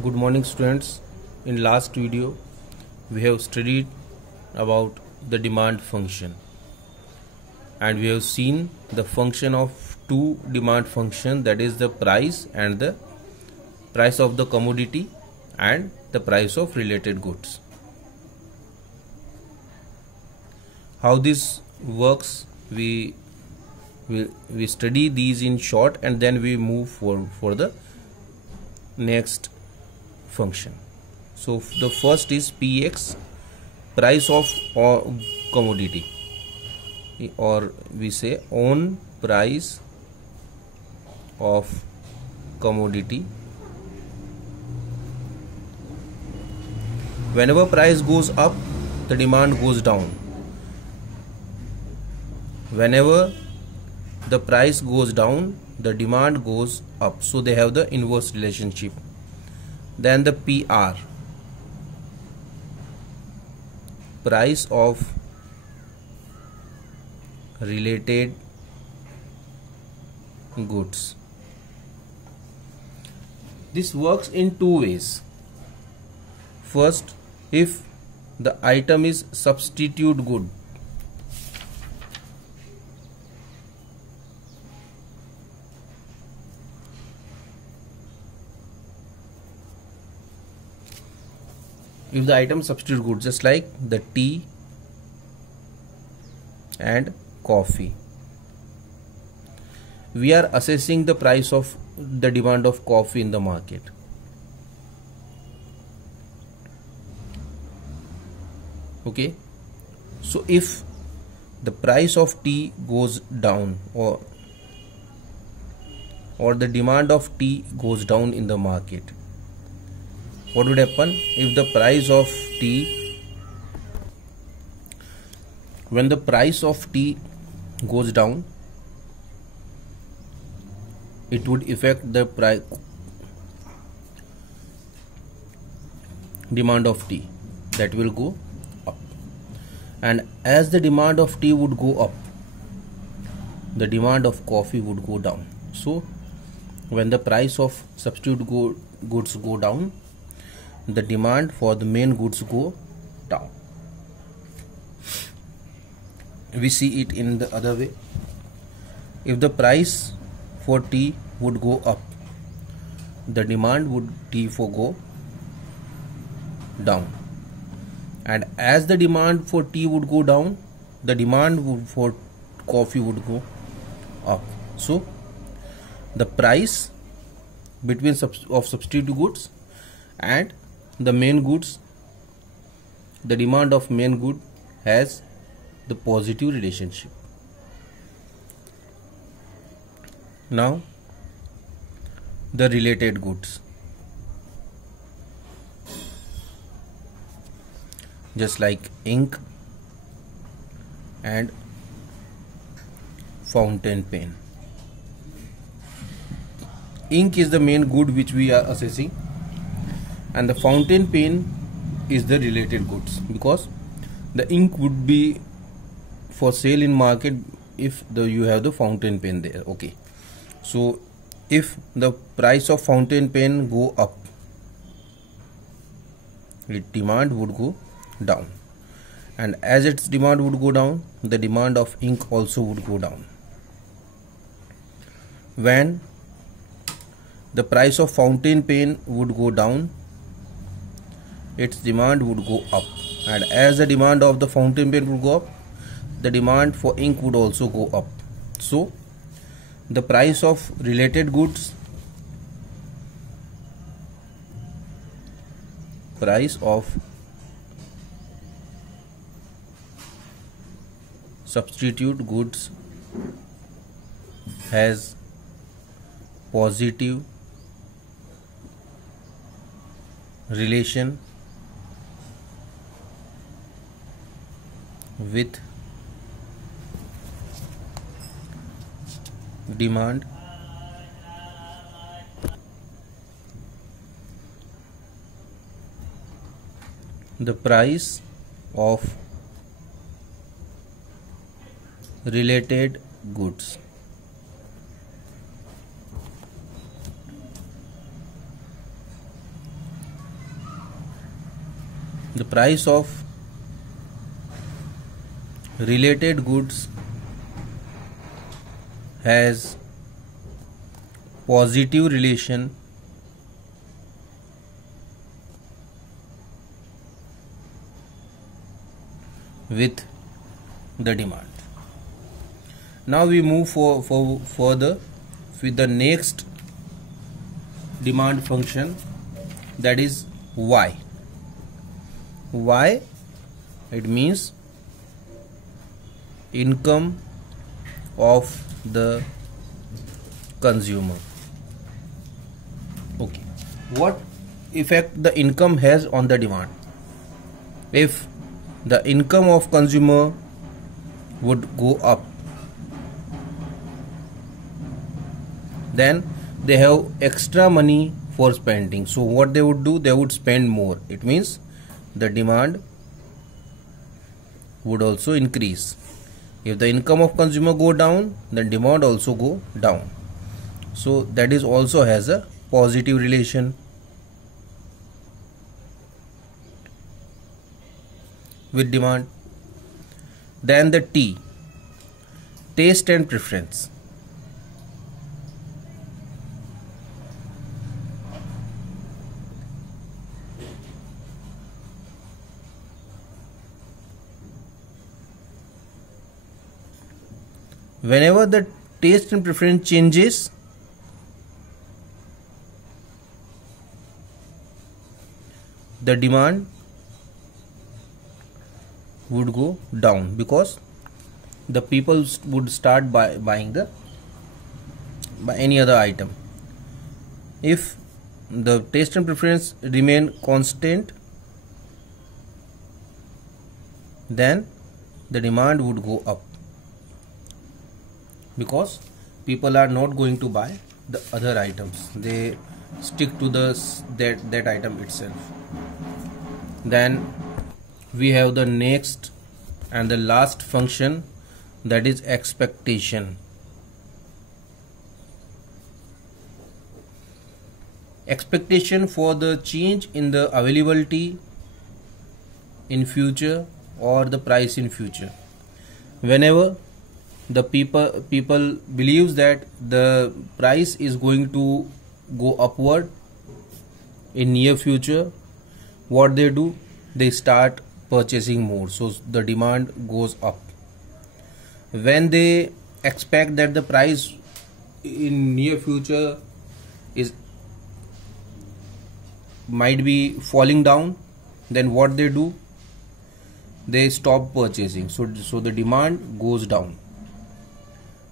Good morning students. In last video we have studied about the demand function and we have seen the function of two demand function, that is the price and the price of the commodity and the price of related goods. How this works, we study these in short and then we move for the next function. So the first is Px, price of commodity, or we say own price of commodity. Whenever price goes up, the demand goes down. Whenever the price goes down, the demand goes up. So they have the inverse relationship. Then the PR, price of related goods. This works in two ways. First, if the item is substitute good, if the item substitute good, just like the tea and coffee, we are assessing the price of the demand of coffee in the market. Okay, so if the price of tea goes down or the demand of tea goes down in the market, what would happen? If the price of tea, when the price of tea goes down, it would affect the price demand of tea, that will go up. And as the demand of tea would go up, the demand of coffee would go down. So when the price of substitute goods go down, the demand for the main goods go down. We see it in the other way. If the price for tea would go up, the demand would tea for go down. And as the demand for tea would go down, the demand for coffee would go up. So the price between of substitute goods and the main goods, the demand of main good has the positive relationship. Now the related goods, just like ink and fountain pen. Ink is the main good which we are assessing, and the fountain pen is the related goods, because the ink would be for sale in market if you have the fountain pen there. Okay, so if the price of fountain pen go up, its demand would go down, and as its demand would go down, the demand of ink also would go down. When the price of fountain pen would go down, its demand would go up, and as the demand of the fountain pen would go up, the demand for ink would also go up. So the price of related goods, price of substitute goods has positive relation with demand the price of related goods the price of related goods has positive relation with the demand. Now we move further with the next demand function, that is Y. Y, it means income of the consumer. Okay, what effect the income has on the demand? If the income of consumer would go up, then they have extra money for spending. So what they would do, they would spend more. It means the demand would also increase. If the income of consumer go down, then demand also go down. So that is also has a positive relation with demand. Then the T, taste and preference. Whenever the taste and preference changes, the demand would go down, because the people would start buying any other item. If the taste and preference remain constant, then the demand would go up, because people are not going to buy the other items, they stick to that item itself. Then we have the next and the last function, that is expectation. Expectation for the change in the availability in future or the price in future. Whenever the people believes that the price is going to go upward in near future, what they do, they start purchasing more, so the demand goes up. When they expect that the price in near future might be falling down, then what they do, they stop purchasing, so the demand goes down.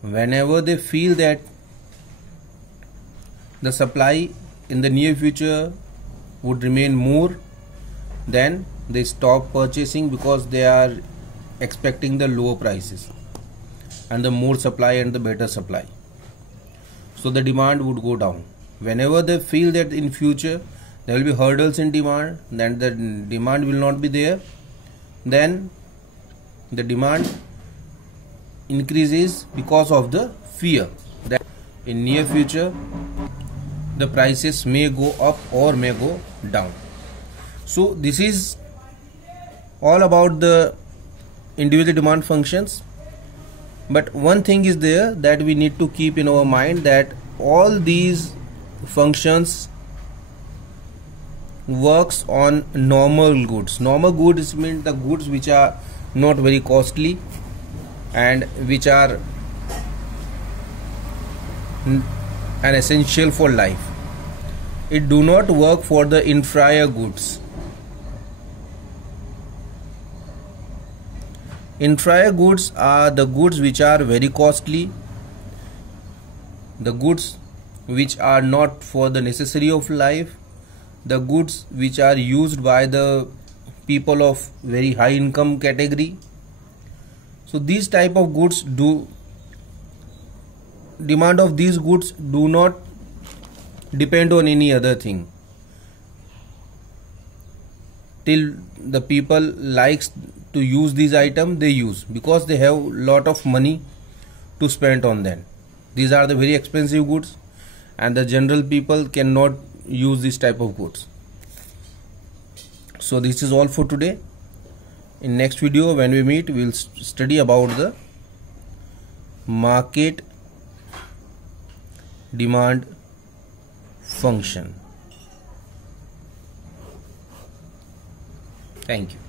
Whenever they feel that the supply in the near future would remain more, then they stop purchasing, because they are expecting the lower prices and the more supply and the better supply, so the demand would go down. Whenever they feel that in future there will be hurdles in demand, then the demand will not be there, then the demand increases, because of the fear that in near future the prices may go up or may go down. So this is all about the individual demand functions. But one thing is there that we need to keep in our mind, that all these functions works on normal goods. Normal goods mean the goods which are not very costly and which are an essential for life. It do not work for the inferior goods. Inferior goods are the goods which are very costly, the goods which are not for the necessary of life, the goods which are used by the people of very high income category. So these type of goods demand of these goods do not depend on any other thing. Till the people likes to use these items, they use, because they have lot of money to spend on them. These are the very expensive goods, and the general people cannot use this type of goods. So this is all for today. In next video when we meet, we will study about the market demand function. Thank you.